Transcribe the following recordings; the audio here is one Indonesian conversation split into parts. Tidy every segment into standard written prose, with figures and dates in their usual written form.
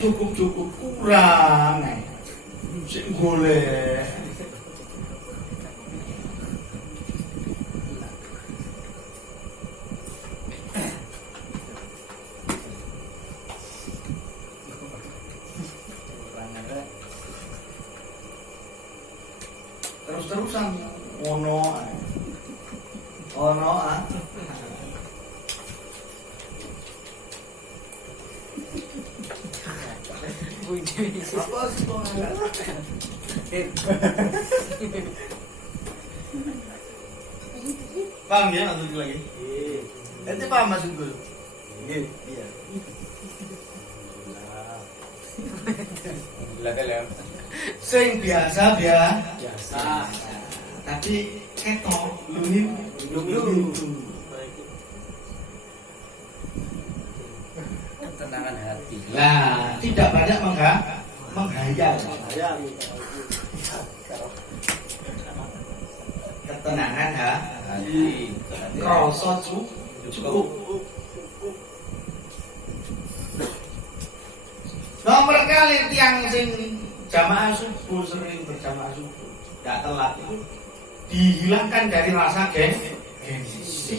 cukup kurang sing golek terus-terusan ono apa sih paham ya maksudku lagi? Ente paham maksudku? Iya. Sing biasa. Tapi ketok lu. Ketenangan hati. Nah, tidak banyak menghayal. Ketenangan hati. Rasa cukup. Nomor kali tiang sing jamaah subuh sering berjamaah subuh, tidak telat itu dihilangkan dari rasa gengsi,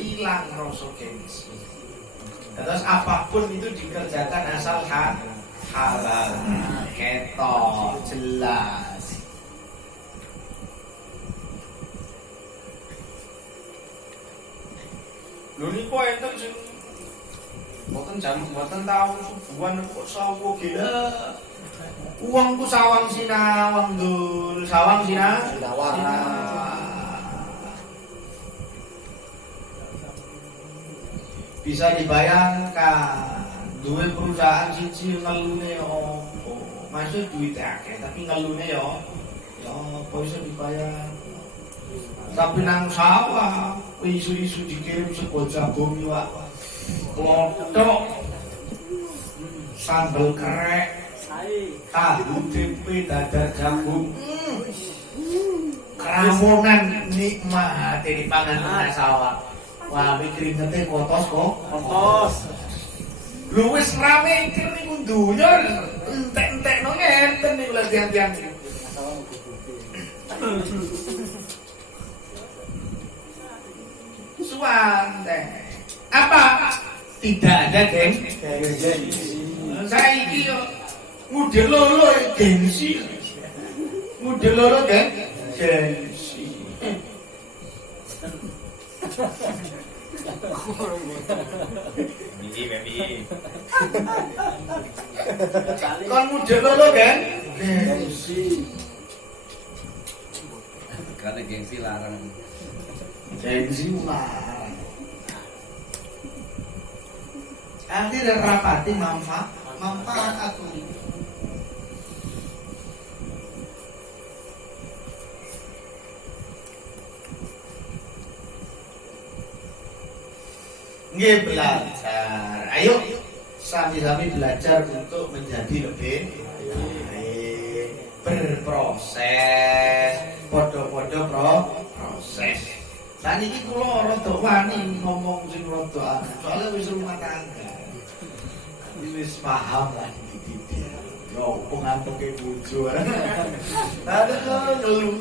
hilang rasa gengsi. Terus apapun itu dikerjakan asal halal, ketok, jelas. Lho niku enten sing mboten tahu subuhan kok sawo gila. Uangku sawang sinawang dul, sawang sinawang. Bisa dibayangkan duwe perusahaan siji ngelune opo. Maksud duit akeh tapi ngelune yo apa iso dibayar. Tapi nang sawah isu-isu dikirim sego jagung iwak klothok sambel kerek tahu tempe dadar jagung keramonan nikmat di panganan sawah. Wah mikir ngete kotos lu wis rame mikir niku dunya entek-entekno ngenten niku lha tiang-tiang suwante apa tidak ada gengsi. Saiki yo ngudel loro gengsi. Ngudel loro gengsi. Bibi. Kon ngudel loro gengsi. Karena gengsi larang. Gengsi larang. Akhirnya rapati manfaat aku. Nggih belajar. Ayo sami-sami belajar untuk menjadi lebih baik, berproses, podo-podo proses. Saniki kula rada wani ngomong sing rada aneh. Soale wis rumah tangga. Wis paham lah iki. Yo pengantuke bojo. Aduh ngeluh.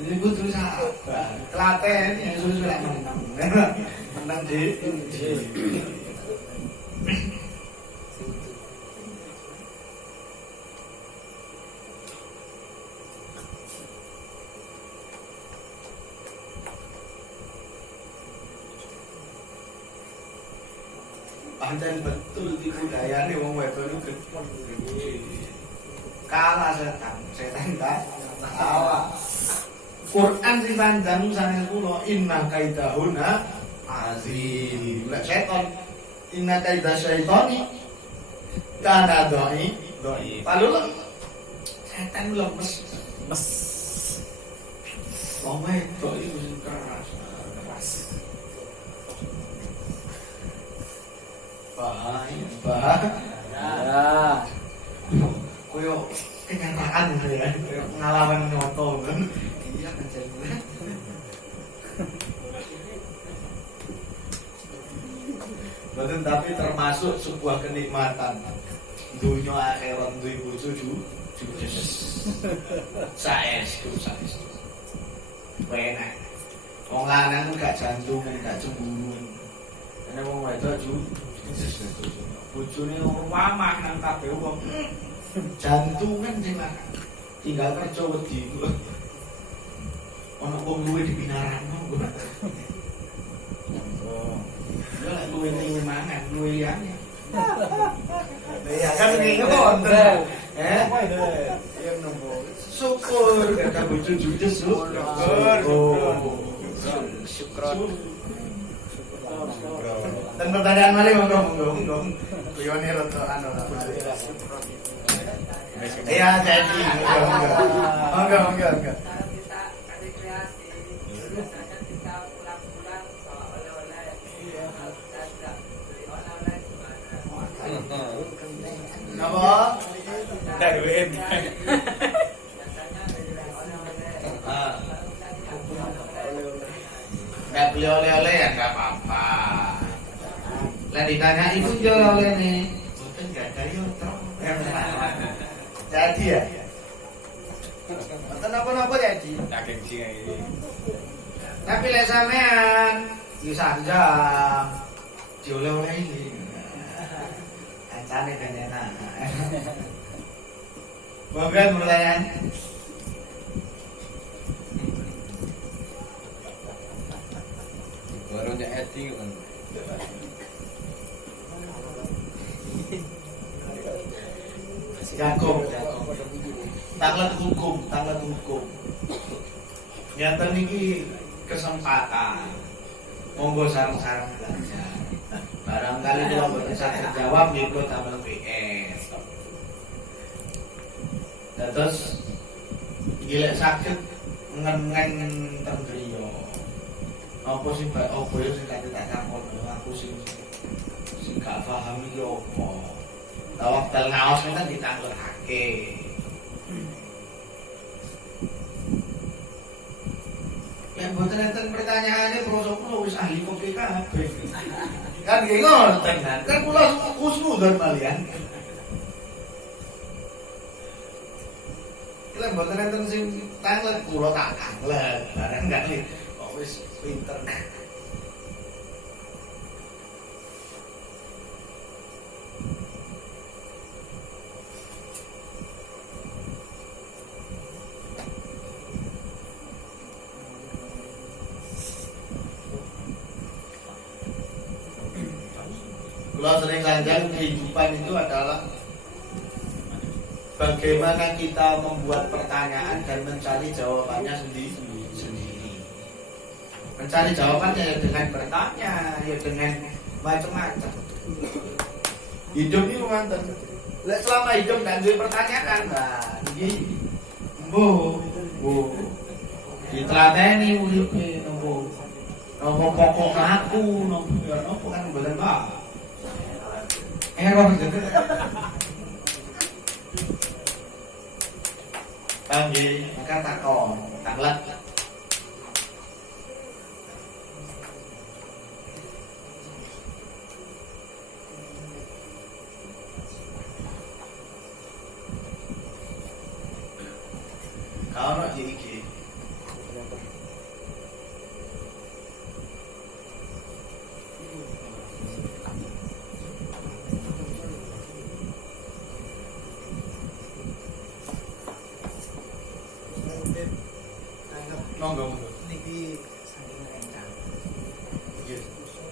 Jadi gue terus apa? Klaten yang sudah menang di. Pancen betul di budayane wong wedok niku kalah setan tak tawa. Quran dipandang sanes kula inna kaidahuna azim. Lek setan inna kaidah syaitani kana doi. Paluleng setan lemes. Wong wedok iku keras. Bahaya. Koyo kenyataan ya, pengalaman nyoto kan. Iya kan Betul, tapi termasuk sebuah kenikmatan. Dunia akhirat duwe bojo judes. Saestu. Enak. Wong lanang gak jantungan, gak cemburu. Karena wong wedok judes. Bojone wamah nang kabeh wong. Jantungan sing lanang. Tinggal kerja wedi. Ono wong luwe di pinarano. Oh. Ya lek luwe ning mangan, luwe liyane. Ya kan ngene wonten. Apa itu? Yang nomor. Syukur kata bojo judes syukur. Dan pertanyaan mari monggo. Kuyone rada anu. Iya jadi. Monggo. Napa? Ndak duit. Nggak beli oleh-oleh ya nggak apa-apa. Lah ditanya ibu jual oleh nih, bukan nggak ada yotro. Jadi ya. Bukan apa-apa jadi. Daging sing iki. Tapi lek sampean bisa aja dioleh-oleh ini. Ancane kan enak. Bukan pertanyaan. Baru nya eti kan. Jakom. Tanglet hukum. Nyata niki kesempatan. Monggo sareng-sareng belajar. Barangkali kalau mboten saged jawab niku tambah PS. Terus gilek saged ngen-ngen teng griya. Apa sih Mbak? Apa ya sing tak takon aku sing gak paham iki apa. Wekdal ngaos kan ditangletake. Yang boten enten pertanyaane proso wis ahli kopi kabeh. Kan nggih ngoten kan kula kusnudon malian. Lek boten enten sing tanglet kula tak tanglet bareng gak nih kok wis pinter. Kalau sering sanjang kehidupan itu adalah bagaimana kita membuat pertanyaan dan mencari jawabannya sendiri. Mencari jawabannya ya dengan bertanya, ya dengan macam-macam. Hidup ini mantan. Selama hidup dan jadi pertanyaan, nah ini, bu, diteladani uripe, nopo pokok aku, nopo kan bener pak. Error gitu. Panggil, maka takon, taklet. Kau nak jadi monggo niki saking encang. nggih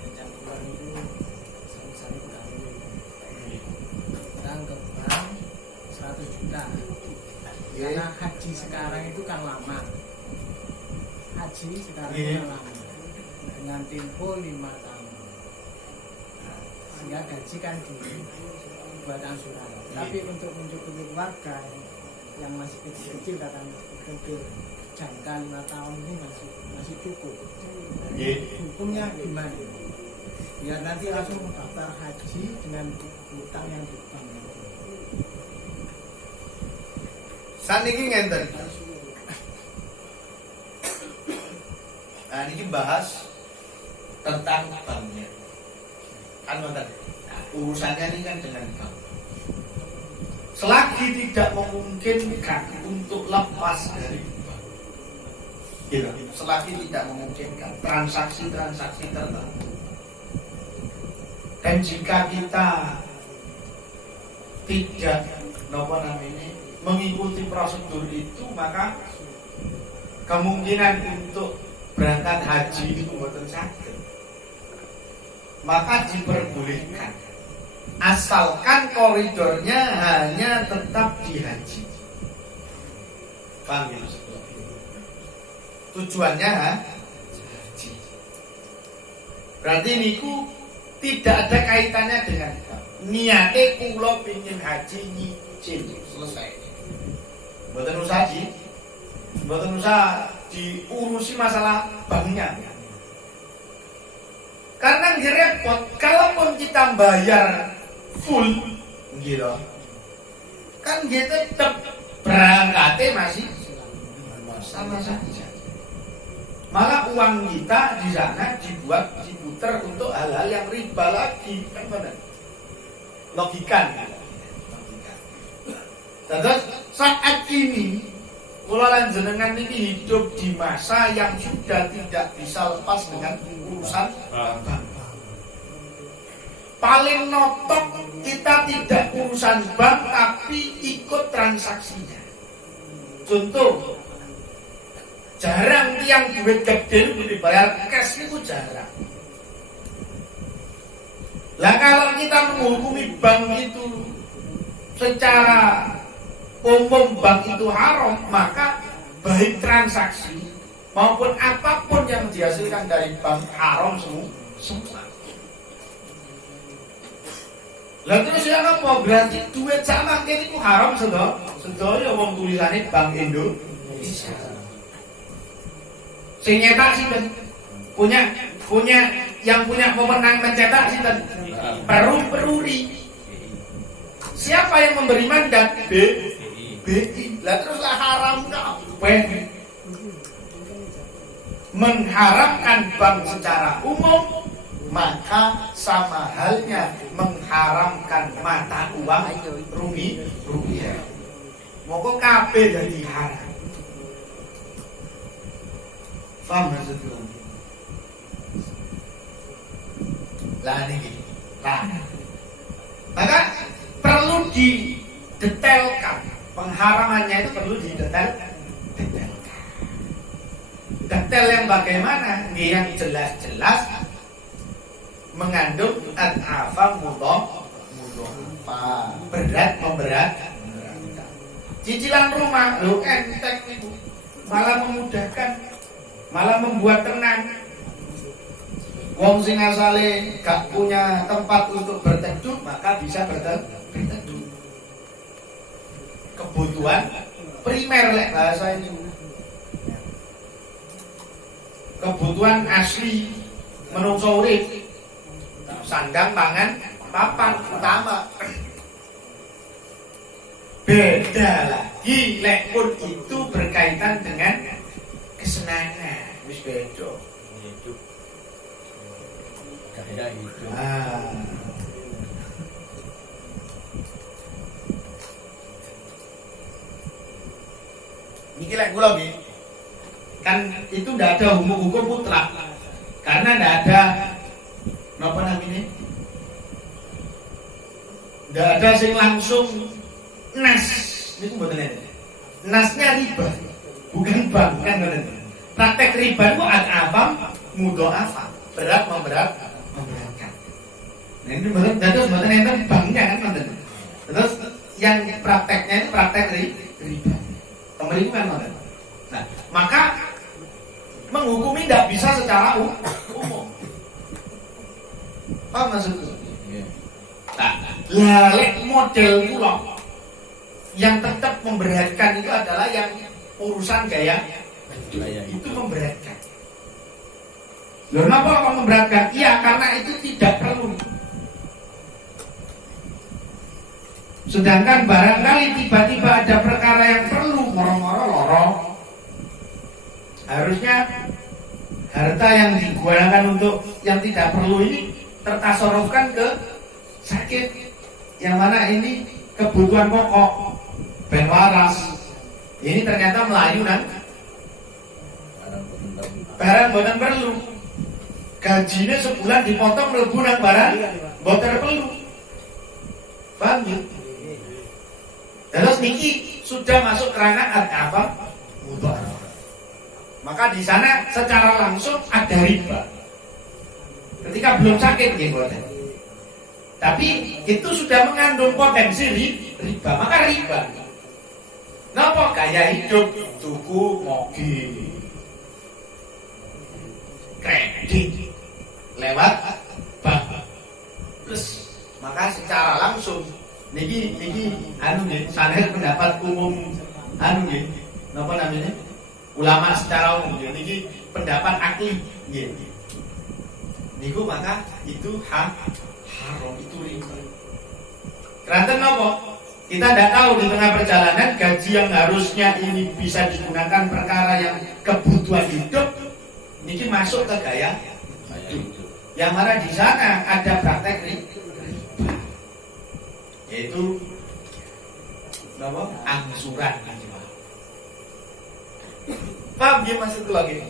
Encang kula niku sari kurang ke bank 100 juta. Karena haji sekarang itu kan lama. Haji sekarang itu kan lama. Dengan tempo 5 tahun. Sehingga gaji kan dibuat angsuran. Tapi untuk mencukupi keluarga yang masih kecil-kecil datang untuk jangka 5 tahun ini masih cukup. Hukumnya gimana? Biar nanti langsung daftar haji dengan hutang yang dibangun. saniki ngenten. Nah ini bahas tentang banknya. Kan ngoten. Nah, urusannya ini kan dengan bank. Selagi tidak memungkinkan untuk lepas dari bank, gitu. Selagi tidak memungkinkan transaksi-transaksi tertentu, dan jika kita tidak mengikuti prosedur itu, maka kemungkinan untuk berangkat haji itu mboten saged. Maka diperbolehkan, asalkan koridornya hanya tetap di haji. Paham ya maksudnya? Tujuannya haji. Berarti niku tidak ada kaitannya dengan niate kula pengin haji nyicil selesai. Mboten usah mboten usah diurusi masalah banknya. Karena repot, kalaupun kita bayar full, gitu, kan kita tetap berangkatnya masih sama saja. Malah uang kita di sana diputar untuk hal-hal yang riba lagi, kan benar? Logika. Terus saat ini kula lan jenengan ini hidup di masa yang sudah tidak bisa lepas dengan urusan bank. Paling notok kita tidak urusan bank tapi ikut transaksinya. Contoh, jarang yang duit gede dibayar cash itu jarang. Lah kalau kita menghukumi bank itu secara umum bank itu haram, maka baik transaksi maupun apapun yang dihasilkan dari bank haram semua. Lah terus ya apa berarti duit sama kene iku haram sedaya wong tulisane Bank Indonesia. Sing nyetak sinten? Punya yang punya wewenang mencetak sinten? Peruri. Siapa yang memberi mandat? BI. Lah teruslah haram kabeh. Mengharamkan bank secara umum, maka sama halnya mengharamkan mata uang rupiah. Moko kabeh dadi haram. Paham maksudnya? Lah niki. Maka perlu didetailkan. Pengharamannya itu perlu didetailkan. Detail yang bagaimana? Yang jelas-jelas mengandung ad'afa mudha'afa. Berat memberatkan. Cicilan rumah lo enteng itu malah memudahkan, malah membuat tenang. Wong sing asale gak punya tempat untuk berteduh, maka bisa berteduh. Kebutuhan primer lek bahasa ini. Kebutuhan asli menungso urip. Sandang, pangan, papan utama. Beda lagi lek pun itu berkaitan dengan kesenangan. Wis beda. Gaya hidup. Niki lek kula nggih. Kan itu ndak ada hukum mutlak. Karena ndak ada napa namanya? Ndak ada sing langsung nas. Niku mboten enten. Nasnya riba. Bukan bank kan ngoten. Praktek riba itu ad'afam mudha'afa. Berat memberatkan. Nah ini mboten dados mboten enten banknya kan ngoten. Terus yang prakteknya itu praktek riba. Pemerintah kan ngoten. Nah, maka menghukumi tidak bisa secara umum. Apa maksudnya? Nah, lek model kula yang tetap memberatkan itu adalah yang urusan gaya itu memberatkan. Loh, kenapa kok memberatkan? Iya, karena itu tidak perlu. Sedangkan barangkali tiba-tiba ada perkara yang perlu moro-moro lorong, harusnya harta yang digunakan untuk yang tidak perlu ini tertasarufkan ke sakit, yang mana ini kebutuhan pokok ben waras. Ini ternyata melayu dan barang boten perlu. Gajinya sebulan dipotong mlebu nang barang boten perlu. Paham ya? Terus niki sudah masuk kerana apa? Mudharah. Maka di sana secara langsung ada riba. Ketika belum sakit gitu. Tapi itu sudah mengandung potensi riba, maka riba. Napa gaya hidup tuku mobil, kredit lewat bank. Plus maka secara langsung niki anu nggih, sanes pendapat umum anu nggih. Napa namanya? Ulama secara umum nggih niki pendapat akli nggih. Niku maka itu haram, itu riba. Keranten napa? Kita tidak tahu di tengah perjalanan gaji yang harusnya ini bisa digunakan perkara yang kebutuhan hidup, ini masuk ke gaya hidup. Yang mana di sana ada praktek riba, yaitu angsuran. Paham dia maksud lagi?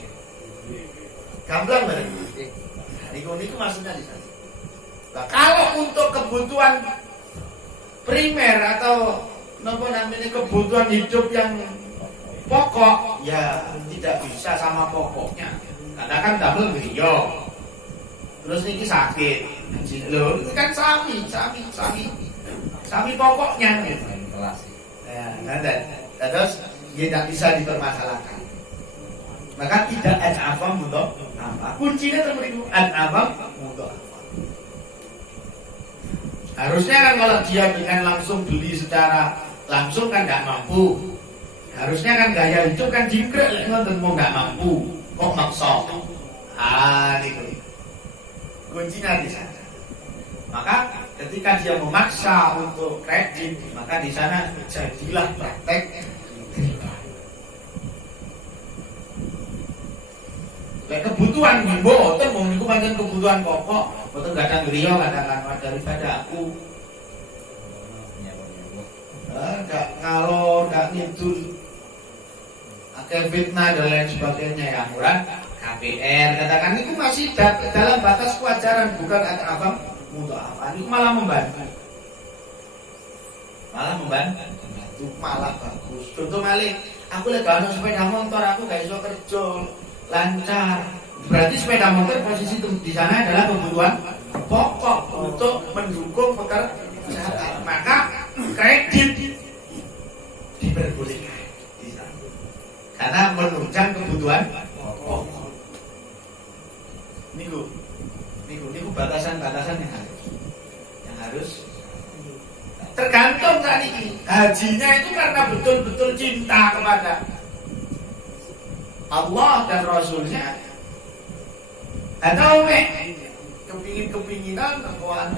Gamblang benar. Niku maksudnya di sana. Nah, kalau untuk kebutuhan primer atau namanya kebutuhan hidup yang pokok, ya tidak bisa sama pokoknya. Katakan double beliau, terus ini sakit, loh ini kan sami pokoknya. Ya, terus tidak bisa dipermasalahkan. Maka tidak ada untuk apa? Kuncinya seperti itu, ada untuk apa? Harusnya kan kalau dia dengan langsung beli secara langsung kan nggak mampu. Harusnya kan gaya hidup kan jingkrek, nggak nggak mampu. Kok maksa? Itu kuncinya di sana. Maka ketika dia memaksa untuk kredit, maka di sana jadilah praktek. Kebutuhan boten mau niku pancen kebutuhan pokok, boten kadang griya kadang daripada aku. Enggak ngalor, enggak ngidul. Akeh fitnah dan lain sebagainya ya, murah KPR katakan itu masih dalam batas kewajaran, bukan apa mudharah. Itu malah membantu. Malah bagus. Contoh malih, aku lek gak ono sepeda motor, aku gak iso kerja lancar. Berarti sepeda motor posisi di sana adalah kebutuhan pokok untuk mendukung pekerjaan. Maka kredit diperbolehkan di sana karena menunjang kebutuhan pokok. Niku batasan-batasan yang harus tergantung saat ini. Hajinya itu karena betul-betul cinta kepada Allah dan Rasulnya, atau kepinginan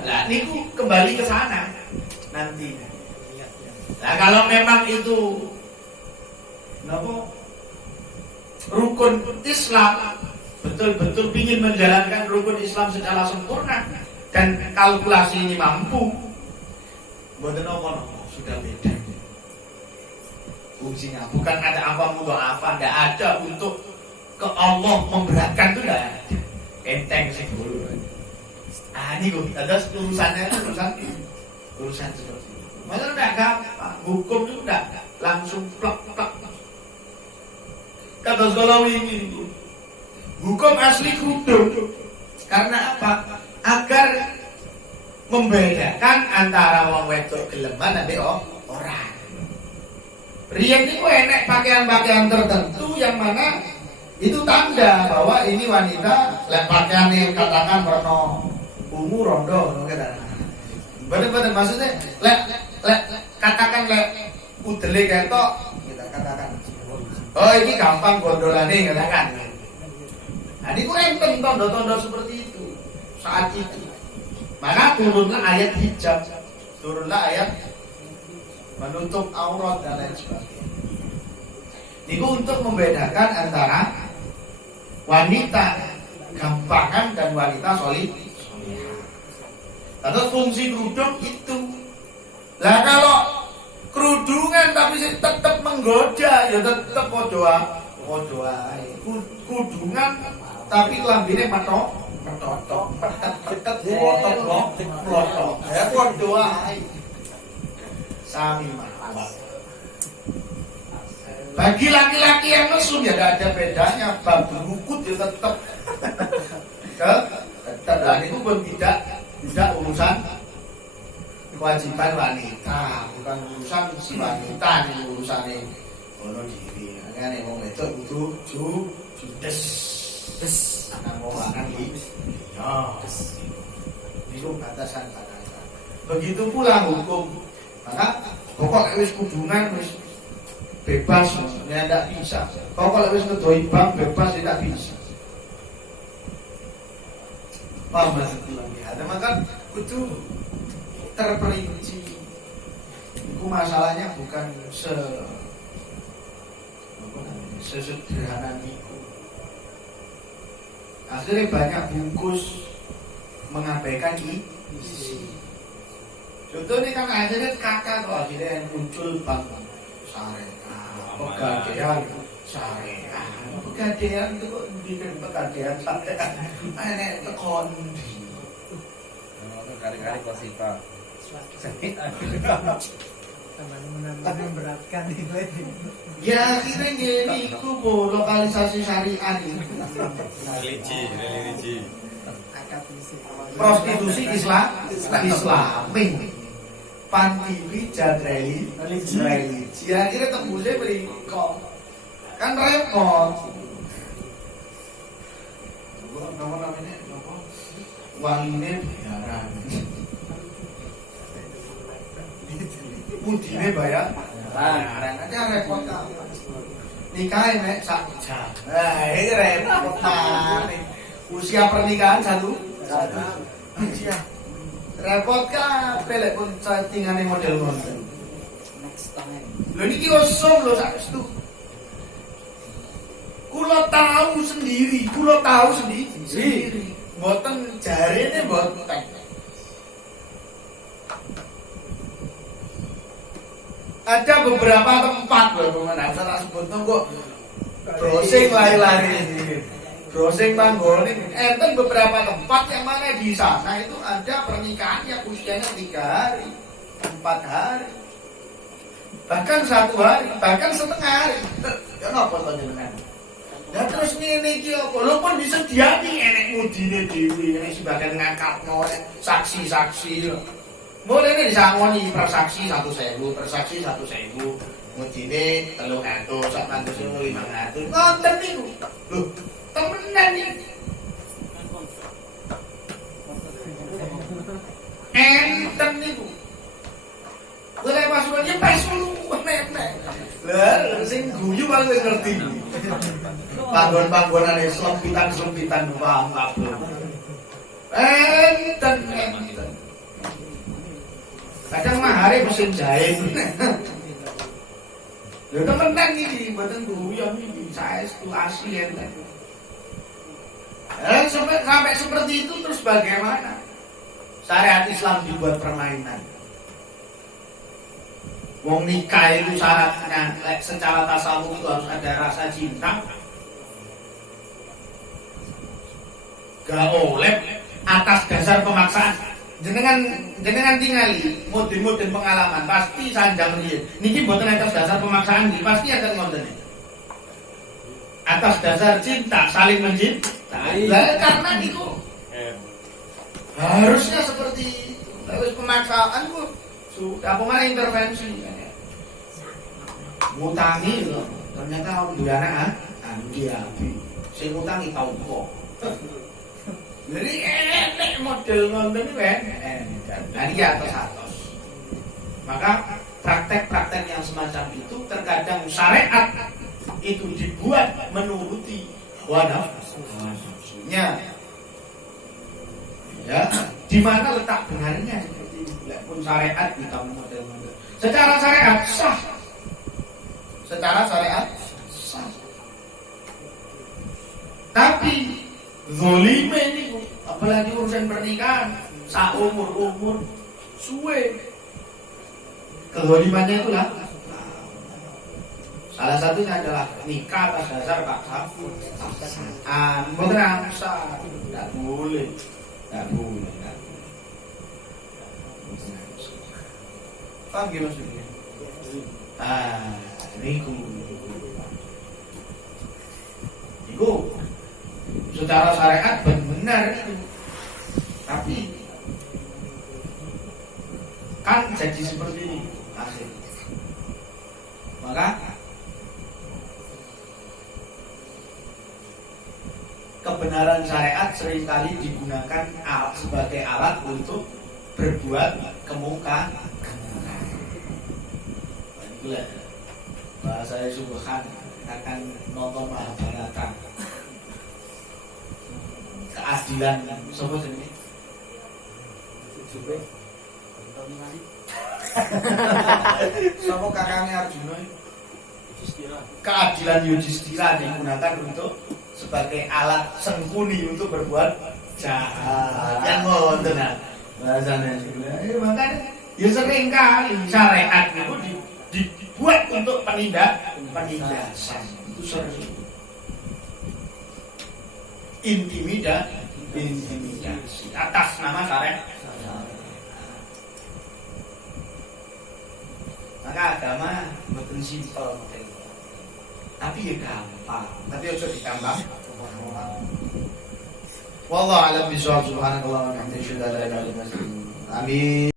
lah niku kembali ke sana nanti. Nah kalau memang itu rukun Islam, betul-betul ingin menjalankan rukun Islam secara sempurna dan kalkulasi ini mampu, mboten apa sudah beda. Fungsinya bukan ada apa tidak ada untuk ke Allah memberatkan itu tidak ada. Enteng sih dulu. Ini ada urusannya urusan seperti itu. Malah tidak gampang. Hukum itu tidak langsung plak. Kata sekolah ini hukum asli kudu. Karena apa? Agar membedakan antara wong wedok geleman dan orang. Riyen itu enek pakaian-pakaian tertentu yang mana itu tanda bahwa ini wanita lek pakaian yang katakan warna ungu rondo bener-bener maksudnya lek katakan lek udele ketok kita katakan oh ini gampang gondolane katakan. Nah ini enten tondo-tondo seperti itu saat itu. Maka turunlah ayat hijab, turunlah ayat menutup aurat dan lain sebagainya. Itu untuk membedakan antara wanita gampangan dan wanita solihah. Atau fungsi kerudung itu. Lah kalau kerudungan tapi tetap menggoda, ya tetap doa. Kudungan tapi lambene metotok, plotok. Ya doa. Sami mawon. Bagi laki-laki yang mesum ya tidak ada bedanya, bab berukut ya tetap. Dan itu pun tidak urusan kewajiban wanita, bukan urusan si wanita, ini urusannya ono diri. Makanya wong itu judes, anak mau makan itu batasan. Begitu pula hukum. Maka pokok wis kudungan wis bebas, ya tidak bisa. Kalau wis ngedoi bank bebas tidak bisa. Paham maksudnya? Ada maka itu terperinci. Itu masalahnya bukan sesederhana itu. Akhirnya banyak bungkus mengabaikan isi. Contohnya kan akhirnya kakak kok akhirnya yang muncul bank syariah, pegadaian syariah, pegadaian itu kok bikin pegadaian syariah, enak tekon. Kali-kali kok sifat. Teman-teman memberatkan itu. Ya akhirnya gini, itu bu lokalisasi syariah itu. Religi. Prostitusi Islami. Pantiwi jadreli religi. Akhirnya tembusnya beli kok. Kan repot. Apa namanya? Waline bayaran. Mudine bayar. Aja repot kan. Nikah nek sak jam. Ini repot kan. Usia pernikahan satu. Usia. Repot kan, pelek pun settingane model ngoten. Lho niki kosong lho saestu. Kula tahu sendiri. Mboten jarene mboten. Ada beberapa tempat lho pemenang salah sebut kok browsing lari-lari. Browsing panggone enten beberapa tempat yang mana di sana itu ada pernikahan yang usianya 3 hari, 4 hari, bahkan 1 hari, bahkan setengah hari. Ya napa to jenengan? Lah terus ngene iki apa? Lho pun disediani enek mudine dhewe, enek sebagian ngakapno saksi-saksi lho. Mulane disangoni per saksi 1.000, per saksi 1.000. Mudine 300, sak 500. Ngoten niku. Lho temenan ya. Enten niku. Boleh pasukannya pesulu nenek. Lah sing guyu paling wis ngerti. Panggon-panggonane selempitan paham kabeh. Enten. Kadang mahare mesin jahit. Lho temenan iki mboten guyon iki. Saestu asli enten. Sampai seperti itu terus bagaimana? Syariat Islam dibuat permainan. Wong nikah itu syaratnya secara tasawuf itu harus ada rasa cinta. Gak oleh atas dasar pemaksaan. Jenengan tingali model-model pengalaman pasti sanjang riyen. Niki mboten atas dasar pemaksaan iki pasti akan ngoten. Atas dasar cinta, saling mencintai. Lah karena itu harusnya seperti itu. Terus pemaksaan kok sudah apa mana intervensi. Ngutangi loh. Ternyata orang durana anggi api. Sing ngutangi tau kok. Jadi enek model nonton itu enek. Nah ini atas. Maka praktek-praktek yang semacam itu terkadang syariat itu dibuat menuruti hawa nafsunya. Ya, di mana letak benarnya seperti itu? Pun syariat kita model-model. Secara syariat sah. Tapi zolime ini apalagi urusan pernikahan seumur-umur suwe. Kezalimannya itulah salah satunya adalah nikah atas dasar paksaan. Beneran tidak boleh, tidak boleh. Paham gak maksudnya? Niku secara syariat benar itu, tapi kan jadi seperti ini akhirnya. Maka kebenaran syariat seringkali digunakan sebagai alat untuk berbuat kemungkaran. Itulah bahasa Subhan akan nonton Mahabharata. Keadilan siapa jenenge? Siapa kakaknya Arjuna? Keadilan Yudhistira digunakan untuk sebagai alat sengkuni untuk berbuat jahat. Yang ngoten nah bahasanya. Makanya ya sering kali syariat itu dibuat untuk penindasan. Itu sering. Intimidasi atas nama syariat. Maka agama betul simpel, tapi ya gampang. Tapi harus ditambah. Wallahu a'lam bishawab. Subhanallah wa bihamdihi. Amin.